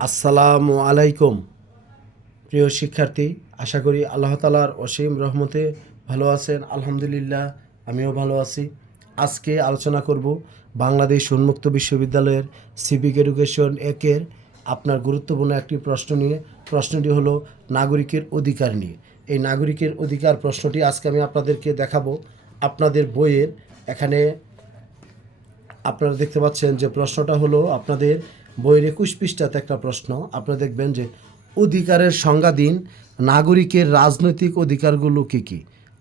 আসসালামু আলাইকুম। প্রিয় শিক্ষার্থী, আশা করি আল্লাহ তালার অসীম রহমতে ভালো আছেন। আলহামদুলিল্লাহ, আমিও ভালো আছি। আজকে আলোচনা করব বাংলাদেশ উন্মুক্ত বিশ্ববিদ্যালয়ের সিভিক এডুকেশন একের আপনার গুরুত্বপূর্ণ একটি প্রশ্ন নিয়ে। প্রশ্নটি হলো, নাগরিকের অধিকার নিয়ে। এই নাগরিকের অধিকার প্রশ্নটি আজকে আমি আপনাদেরকে দেখাবো। আপনাদের বইয়ের এখানে আপনারা দেখতে পাচ্ছেন যে প্রশ্নটা হলো, আপনাদের বইয়ের একুশ পৃষ্ঠাতে একটা প্রশ্ন। আপনারা দেখবেন যে অধিকারের সংজ্ঞা দিন নাগরিকের রাজনৈতিক অধিকারগুলো কী কী?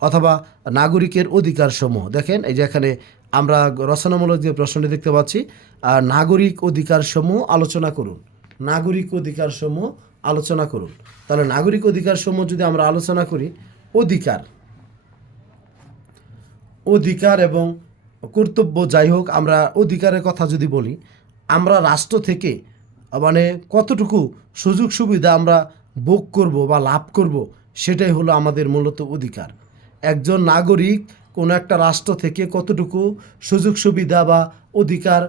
অথবা নাগরিকের অধিকার সমূহ দেখেন, এই যে এখানে আমরা রচনামূলক যে প্রশ্নটি দেখতে পাচ্ছি নাগরিক অধিকার সমূহ আলোচনা করুন। নাগরিক অধিকার সমূহ আলোচনা করুন। তাহলে নাগরিক অধিকার সমূহ যদি আমরা আলোচনা করি, অধিকার অধিকার এবং কর্তব্য যাই হোক, আমরা অধিকারের কথা যদি বলি আমরা রাষ্ট্র থেকে মানে কতটুকু সুযোগ সুবিধা আমরা ভোগ করব বা লাভ করব, সেটাই হলো আমাদের মূলত অধিকার। একজন নাগরিক কোনো একটা রাষ্ট্র থেকে কতটুকু সুযোগ সুবিধা বা অধিকার,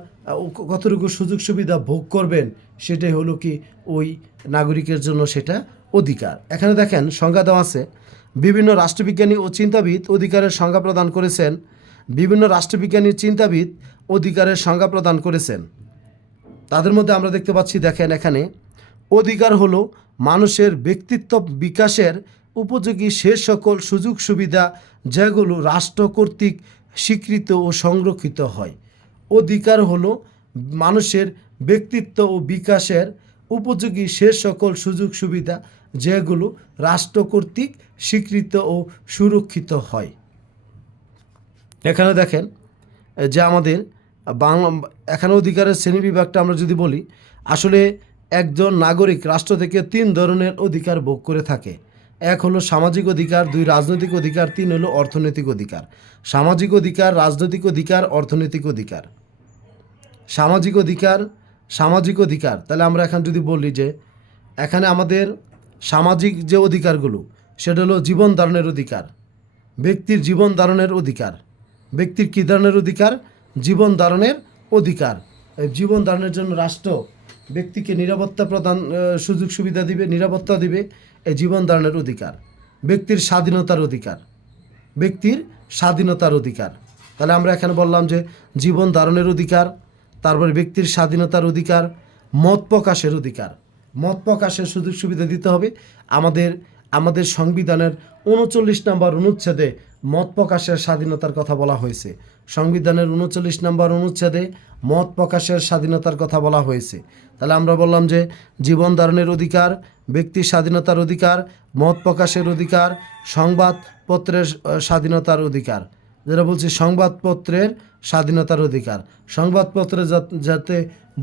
কতটুকু সুযোগ সুবিধা ভোগ করবেন, সেটাই হলো কি ওই নাগরিকের জন্য সেটা অধিকার। এখানে দেখেন সংজ্ঞা দেওয়া আছে, বিভিন্ন রাষ্ট্রবিজ্ঞানী ও চিন্তাবিদ অধিকারের সংজ্ঞা প্রদান করেছেন। বিভিন্ন রাষ্ট্রবিজ্ঞানী চিন্তাবিদ অধিকারের সংজ্ঞা প্রদান করেছেন। তাদের মধ্যে আমরা দেখতে পাচ্ছি, দেখেন এখানে, অধিকার হলো মানুষের ব্যক্তিত্ব বিকাশের উপযোগী সে সকল সুযোগ সুবিধা যেগুলো রাষ্ট্র কর্তৃক স্বীকৃত ও সংরক্ষিত হয়। অধিকার হলো মানুষের ব্যক্তিত্ব ও বিকাশের উপযোগী সে সকল সুযোগ সুবিধা যেগুলো রাষ্ট্র কর্তৃক স্বীকৃত ও সুরক্ষিত হয়। এখানে দেখেন যে আমাদের বাংলা, এখানে অধিকারের শ্রেণি বিভাগটা আমরা যদি বলি, আসলে একজন নাগরিক রাষ্ট্র থেকে তিন ধরনের অধিকার ভোগ করে থাকে। এক হলো সামাজিক অধিকার, দুই রাজনৈতিক অধিকার, তিন হলো অর্থনৈতিক অধিকার। সামাজিক অধিকার, রাজনৈতিক অধিকার, অর্থনৈতিক অধিকার। সামাজিক অধিকার সামাজিক অধিকার। তাহলে আমরা এখন যদি বলি যে, এখানে আমাদের সামাজিক যে অধিকারগুলো, সেটা হলো জীবন ধারণের অধিকার, ব্যক্তির জীবন ধারণের অধিকার। ব্যক্তির কী ধরনের অধিকার? জীবন ধারণের অধিকার। জীবন ধারণের জন্য রাষ্ট্র ব্যক্তিকে নিরাপত্তা প্রদান সুযোগ সুবিধা দিবে, নিরাপত্তা দিবে এই জীবন ধারণের অধিকার। ব্যক্তির স্বাধীনতার অধিকার। ব্যক্তির স্বাধীনতার অধিকার। তাহলে আমরা এখানে বললাম যে জীবন ধারণের অধিকার, তারপরে ব্যক্তির স্বাধীনতার অধিকার, মত প্রকাশের অধিকার। মত প্রকাশের সুযোগ সুবিধা দিতে হবে। আমাদের আমাদের সংবিধানের উনচল্লিশ নম্বর অনুচ্ছেদে মত প্রকাশের স্বাধীনতার কথা বলা হয়েছে। সংবিধানের উনচল্লিশ নম্বর অনুচ্ছেদে মত প্রকাশের স্বাধীনতার কথা বলা হয়েছে। তাহলে আমরা বললাম যে জীবন ধারণের অধিকার ব্যক্তির স্বাধীনতার অধিকার, মত প্রকাশের অধিকার, সংবাদপত্রের স্বাধীনতার অধিকার। যেটা বলছি সংবাদপত্রের স্বাধীনতার অধিকার। সংবাদপত্রে যাতে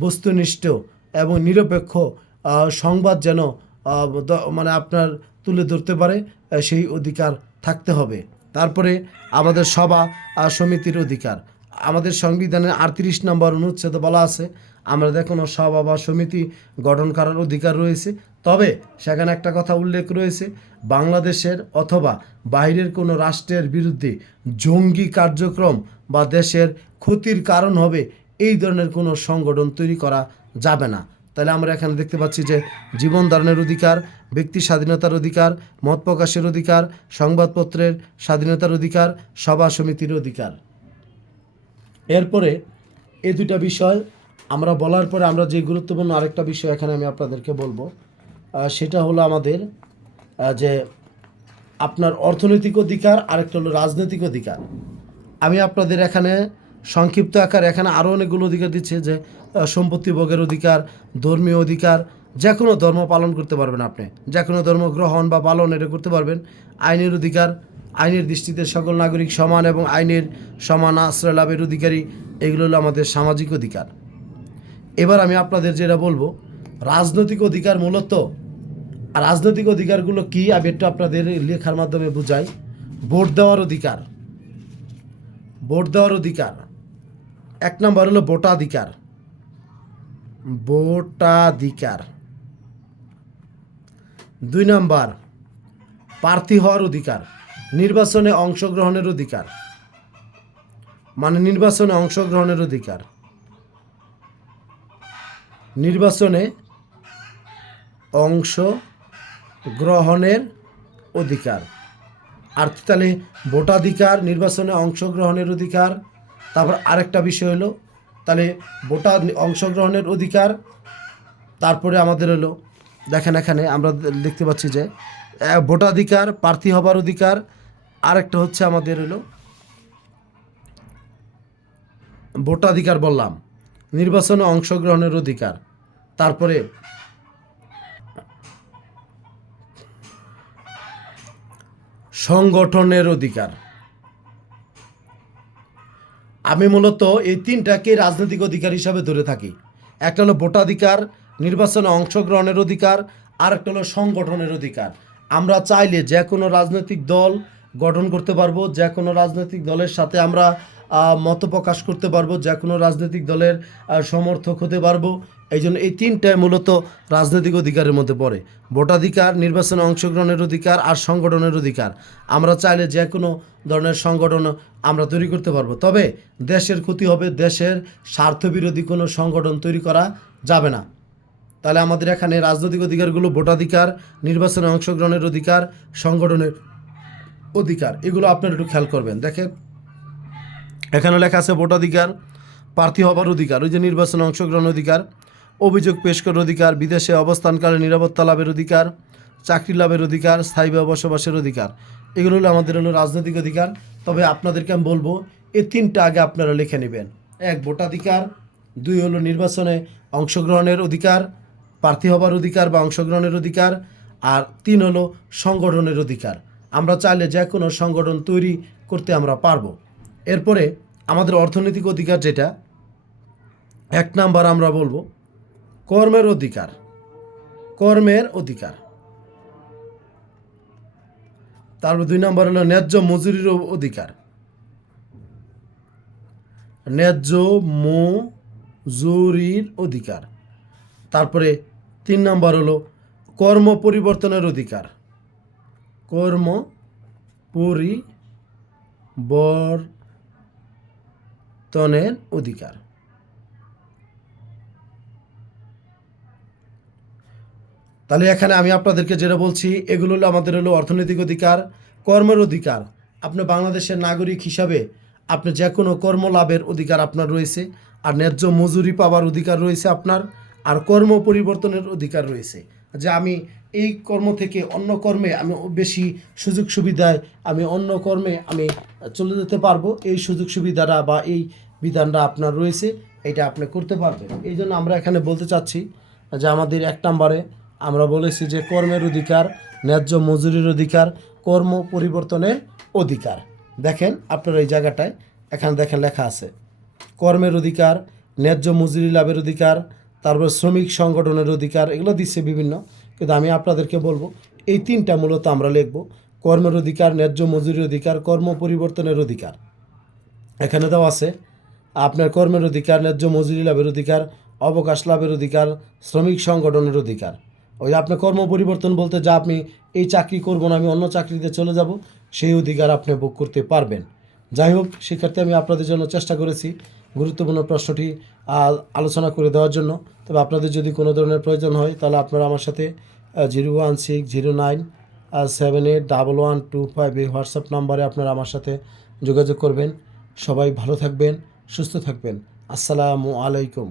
বস্তুনিষ্ঠ এবং নিরপেক্ষ সংবাদ যেন মানে আপনার তুলে ধরতে পারে সেই অধিকার থাকতে হবে। তারপরে আমাদের সভা সমিতির অধিকার। আমাদের সংবিধানের আটত্রিশ নম্বর অনুচ্ছেদে বলা আছে, আমরা কোনো সভা বা সমিতি গঠন করার অধিকার রয়েছে। তবে সেখানে একটা কথা উল্লেখ রয়েছে, বাংলাদেশের অথবা বাইরের কোনো রাষ্ট্রের বিরুদ্ধে জঙ্গি কার্যক্রম বা দেশের ক্ষতির কারণ হবে, এই ধরনের কোনো সংগঠন তৈরি করা যাবে না। তাহলে আমরা এখানে দেখতে পাচ্ছি যে জীবন ধারণের অধিকার, ব্যক্তি স্বাধীনতার অধিকার, মত প্রকাশের অধিকার, সংবাদপত্রের স্বাধীনতার অধিকার, সভা সমিতির অধিকার। এরপরে এই দুটা বিষয় আমরা বলার পরে আমরা যে গুরুত্বপূর্ণ আরেকটা বিষয় এখানে আমি আপনাদেরকে বলব সেটা হলো আমাদের যে আপনার অর্থনৈতিক অধিকার, আরেকটা হলো রাজনৈতিক অধিকার। আমি আপনাদের এখানে সংক্ষিপ্ত আকার এখানে আরও অনেকগুলো অধিকার দিচ্ছে যে সম্পত্তি ভোগের অধিকার, ধর্মীয় অধিকার, যে কোনো ধর্ম পালন করতে পারবেন আপনি। যে কোনো ধর্ম গ্রহণ বা পালন এটা করতে পারবেন। আইনের অধিকার, আইনের দৃষ্টিতে সকল নাগরিক সমান এবং আইনের সমান আশ্রয় লাভের অধিকারী, এগুলো হলো আমাদের সামাজিক অধিকার। এবার আমি আপনাদের যেটা বলব, রাজনৈতিক অধিকার মূলত, রাজনৈতিক অধিকারগুলো কি, আমি একটু আপনাদের লেখার মাধ্যমে বুঝাই। ভোট দেওয়ার অধিকার। ভোট দেওয়ার অধিকার। এক নম্বর হলো ভোটাধিকার। ভোটাধিকার। দুই নম্বর, প্রার্থী হওয়ার অধিকার, নির্বাচনে অংশগ্রহণের অধিকার। মানে নির্বাচনে অংশগ্রহণের অধিকার। নির্বাচনে অংশ গ্রহণের অধিকার। আর তাহলে ভোটাধিকার, নির্বাচনে অংশগ্রহণের অধিকার। তারপর আরেকটা বিষয় হলো, তাহলে ভোটার অংশগ্রহণের অধিকার, তারপরে আমাদের হলো, দেখেন এখানে আমরা দেখতে পাচ্ছি যে ভোটাধিকার, প্রার্থী হবার অধিকার, আরেকটা হচ্ছে আমাদের হলো, ভোটাধিকার বললাম, নির্বাচনে অংশগ্রহণের অধিকার, তারপরে সংগঠনের অধিকার। আমি মূলত এই তিনটাকে রাজনৈতিক অধিকার হিসাবে ধরে থাকি। একটা হলো ভোটাধিকার, নির্বাচনে অংশগ্রহণের অধিকার আর একটা হলো সংগঠনের অধিকার। আমরা চাইলে যে কোনো রাজনৈতিক দল গঠন করতে পারব যে কোনো রাজনৈতিক দলের সাথে আমরা মত প্রকাশ করতে পারব যে কোনো রাজনৈতিক দলের সমর্থক হতে পারব। এই জন্য এই তিনটায় মূলত রাজনৈতিক অধিকারের মধ্যে পড়ে। ভোটাধিকার, নির্বাচনে অংশগ্রহণের অধিকার আর সংগঠনের অধিকার। আমরা চাইলে যে কোনো ধরনের সংগঠন আমরা তৈরি করতে পারব। তবে দেশের ক্ষতি হবে দেশের স্বার্থবিরোধী কোনো সংগঠন তৈরি করা যাবে না। তাহলে আমাদের এখানে রাজনৈতিক অধিকারগুলো ভোটাধিকার, নির্বাচনে অংশগ্রহণের অধিকার, সংগঠনের অধিকার, এগুলো আপনারা একটু খেয়াল করবেন। দেখেন, এখানে লেখা আছে ভোটাধিকার, প্রার্থী হবার অধিকার, ওই যে নির্বাচনে অংশগ্রহণ অধিকার। অভিযোগ পেশ করার অধিকার, বিদেশে অবস্থানকালে নিরাপত্তা লাভের অধিকার, চাকরি লাভের অধিকার স্থায়ীভাবে বসবাসের অধিকার। এগুলো হলো আমাদের হলো রাজনৈতিক অধিকার। তবে আপনাদেরকে আমি বলব এই তিনটা আগে আপনারা লিখে নেবেন। এক, ভোটাধিকার। দুই, হলো নির্বাচনে অংশগ্রহণের অধিকার, প্রার্থী হবার অধিকার বা অংশগ্রহণের অধিকার। আর তিন, হলো সংগঠনের অধিকার। আমরা চাইলে যে কোনো সংগঠন তৈরি করতে আমরা পারব। এরপরে আমাদের অর্থনৈতিক অধিকার যেটা, এক নাম্বার আমরা বলব কর্মের অধিকার কর্মের অধিকার। তারপর দুই নম্বর হলো ন্যায্য মজুরির অধিকার। ন্যায্য মজুরির অধিকার। তারপরে তিন নম্বর হলো কর্ম পরিবর্তনের অধিকার। কর্ম পরিবর্তনের অধিকার। তাহলে এখানে আমি আপনাদেরকে যেটা বলছি, এগুলো হলো আমাদের হলো অর্থনৈতিক অধিকার, কর্মের অধিকার। আপনি বাংলাদেশের নাগরিক হিসাবে আপনি যে কোনো কর্ম লাভের অধিকার আপনার রয়েছে, আর ন্যায্য মজুরি পাওয়ার অধিকার রয়েছে আপনার, আর কর্ম পরিবর্তনের অধিকার রয়েছে। যে আমি এই কর্ম থেকে অন্য কর্মে আমি বেশি সুযোগ সুবিধায় আমি অন্য কর্মে আমি চলে যেতে পারব, এই সুযোগ সুবিধাটা বা এই বিধানটা আপনার রয়েছে, এটা আপনি করতে পারবেন। এই জন্য আমরা এখানে বলতে চাচ্ছি যে আমাদের এক নম্বরে আমরা বলেছি যে কর্মের অধিকার, ন্যায্য মজুরির অধিকার, কর্ম পরিবর্তনের অধিকার। দেখেন, আপনার এই জায়গাটায়, এখানে দেখেন লেখা আছে, কর্মের অধিকার, ন্যায্য মজুরি লাভের অধিকার, তারপর শ্রমিক সংগঠনের অধিকার, এগুলো দিচ্ছে বিভিন্ন। কিন্তু আমি আপনাদেরকে বলব, এই তিনটা মূলত আমরা লিখব, কর্মের অধিকার, ন্যায্য মজুরির অধিকার, কর্ম পরিবর্তনের অধিকার। এখানে দেওয়া আছে, আপনার কর্মের অধিকার, ন্যায্য মজুরি লাভের অধিকার, অবকাশ লাভের অধিকার, শ্রমিক সংগঠনের অধিকার। ওই আপনার কর্ম পরিবর্তন বলতে যা আপনি এই চাকরি করব না, আমি অন্য চাকরিতে চলে যাব, সেই অধিকার আপনি ভোগ করতে পারবেন। যাই হোক, শিক্ষার্থী, আমি আপনাদের জন্য চেষ্টা করেছি গুরুত্বপূর্ণ প্রশ্নটি আলোচনা করে দেওয়ার জন্য। তবে আপনাদের যদি কোনো ধরনের প্রয়োজন হয়, তাহলে আপনারা আমার সাথে zero one six zero nine seven eight double one two five এই হোয়াটসঅ্যাপ নাম্বারে আপনারা আমার সাথে যোগাযোগ করবেন। সবাই ভালো থাকবেন, সুস্থ থাকবেন। আসসালামু আলাইকুম।